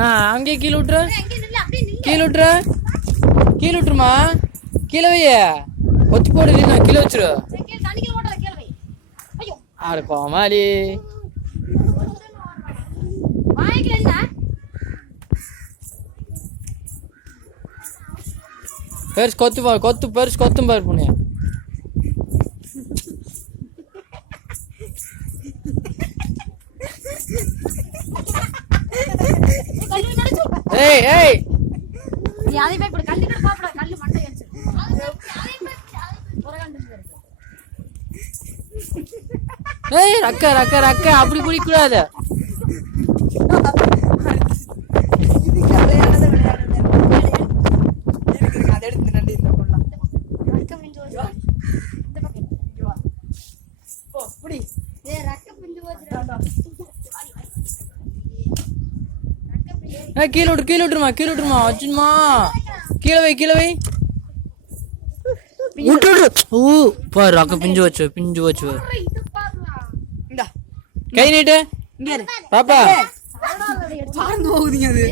அங்கே கீழே விட்டுற, கீழே விட்டுற, கீழே விட்டுருமா, கீழே வைய ஒத்தி போடு, நான் கீழே வச்சிரு. ஆட கோமாளி பெருசு கொத்து பாரு, கொத்து பெருசு கொத்தும் பாரு புண்ணிய. ஏய் ஏய் நீ அதை போய் இப்படி கல்லு கூட பாப்படா, கல்லு மண்டை அடிச்சு ஏய் ரக்க ரக்க ரக்க அப்படி குடிக்கூடாது. கீழே விட்டு, கீழே விட்டுருமா, கீழே விட்டுருமா, வச்சுமா, கீழே வை, கீழே வை, விட்டு விட்டு. ஊ பாரு அக்கா பிஞ்சு வச்சு, பிஞ்சு வச்சு கை நீட்டு பாப்பா. பறந்து போகுதுங்க அது.